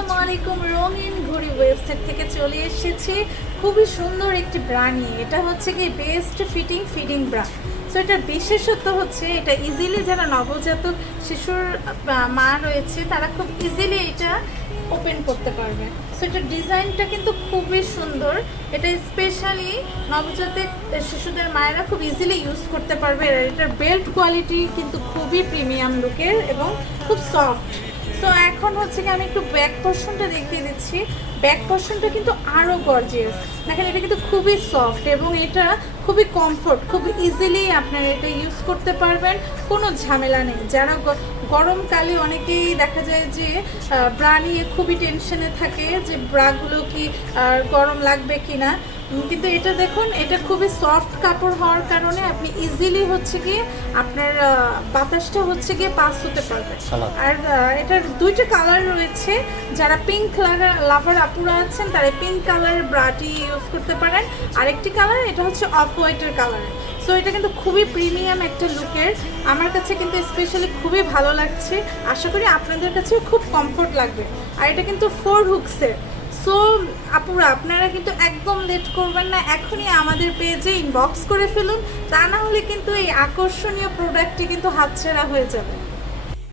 আসসালামু আলাইকুম। রঙিন ঘড়ি ওয়েবসাইট থেকে চলে এসেছি খুবই সুন্দর একটি ব্রা নিয়ে। এটা হচ্ছে কি বেস্ট ফিটিং ব্রা। সো এটার বিশেষত্ব হচ্ছে এটা ইজিলি যারা নবজাতক শিশুর মা রয়েছে তারা খুব ইজিলি এটা ওপেন করতে পারবে। সো এটার ডিজাইনটা কিন্তু খুবই সুন্দর। এটা স্পেশালি নবজাতক শিশুদের মায়েরা খুব ইজিলি ইউজ করতে পারবে। আর এটার বেল্ট কোয়ালিটি কিন্তু খুবই প্রিমিয়াম লুকের এবং খুব সফট। সো এখন হচ্ছে কি আমি একটু ব্যাক পোর্শনটা দেখিয়ে দিচ্ছি। ব্যাক পোর্শনটা কিন্তু আরও গর্জিয়াস। দেখেন এটা কিন্তু খুবই সফট এবং এটা খুবই কমফোর্ট, খুব ইজিলি আপনারা এটা ইউজ করতে পারবেন, কোনো ঝামেলা নেই। যারা গরমকালে অনেকেই দেখা যায় যে ব্রা নিয়ে খুবই টেনশনে থাকে যে ব্রাগুলো কি গরম লাগবে কি না, কিন্তু এটা দেখুন এটা খুবই সফট কাপড় হওয়ার কারণে আপনি ইজিলি হচ্ছে গিয়ে আপনার বাতাসটা হচ্ছে গিয়ে পাস হতে পারবে। আর এটার দুইটা কালার রয়েছে। যারা পিঙ্ক লাভার আপুরা আছেন তারা পিঙ্ক কালারের ব্রাটি ইউজ করতে পারেন। আরেকটি কালার এটা হচ্ছে অফ হোয়াইটের কালার। সো এটা কিন্তু খুবই প্রিমিয়াম একটা লুকের। আমার কাছে কিন্তু স্পেশালি খুবই ভালো লাগছে। আশা করি আপনাদের কাছেও খুব কমফোর্ট লাগবে। আর এটা কিন্তু 4 হুকসের। সো আপুরা আপনারা কিন্তু একদম লেট করবেন না, এখনই আমাদের পেজে ইনবক্স করে ফেলুন, তা না হলে কিন্তু এই আকর্ষণীয় প্রোডাক্টটি কিন্তু হাতছাড়া হয়ে যাবে।